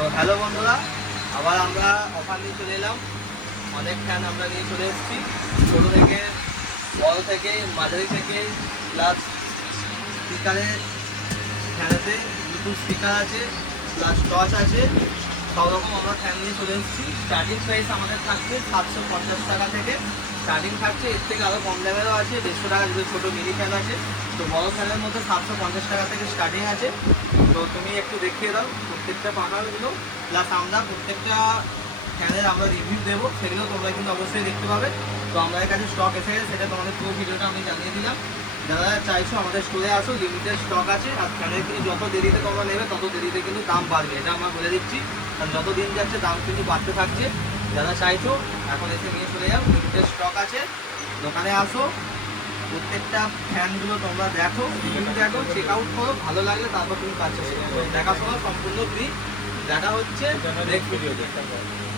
তো হ্যালো বন্ধুরা, আবার আমরা অফার নিয়ে চলে এলাম। অনেক ফ্যান আমরা নিয়ে চলে এসেছি, ছোটো থেকে বড় থেকে মাঝারি থেকে, প্লাস স্পিকারের ফ্যানেতে ব্লুটুথ স্পিকার আছে, প্লাস টর্চ আছে, সব রকম আমরা ফ্যান নিয়ে চলে এসেছি। স্টার্টিং প্রাইস আমাদের থাকছে 750 টাকা থেকে স্টার্টিং থাকছে। এর থেকে আরও কম দামেরও আছে, 150 টাকা যদি ছোটো মিনি ফ্যান আছে। তো বড় ফ্যানের মধ্যে 750 টাকা থেকে স্টার্টিং আছে। তো তুমি একটু দেখিয়ে দাও প্রত্যেকটা পাখাগুলো, প্লাস আমরা প্রত্যেকটা ফ্যানের আমরা রিভিউ দেবো, সেগুলো তোমরা কিন্তু অবশ্যই দেখতে পাবে। তো আমাদের কাছে স্টক এসে গেছে, সেটা তোমাদের পুরো ভিডিওটা আমি জানিয়ে দিলাম। যারা চাইছো আমাদের স্টোরে আসো, লিমিটেড স্টক আছে। আর ফ্যানের কিন্তু যত দেরিতে তোমরা নেবে তত দেরিতে কিন্তু দাম বাড়বে, এটা আমরা বলে দিচ্ছি। কারণ যত দিন যাচ্ছে দাম কিন্তু বাড়তে থাকছে। যারা চাইছো এখন এসে নিয়ে চলে যাও, লিমিটেড স্টক আছে, দোকানে আসো, প্রত্যেকটা ফ্যানগুলো তোমরা দেখো, রিভিউ দেখো, চেক আউট করো, ভালো লাগলে তারপর তুমি পারচেস করো। দেখাশোনা সম্পূর্ণ ফ্রি। দেখা হচ্ছে নেক্সট ভিডিওতে।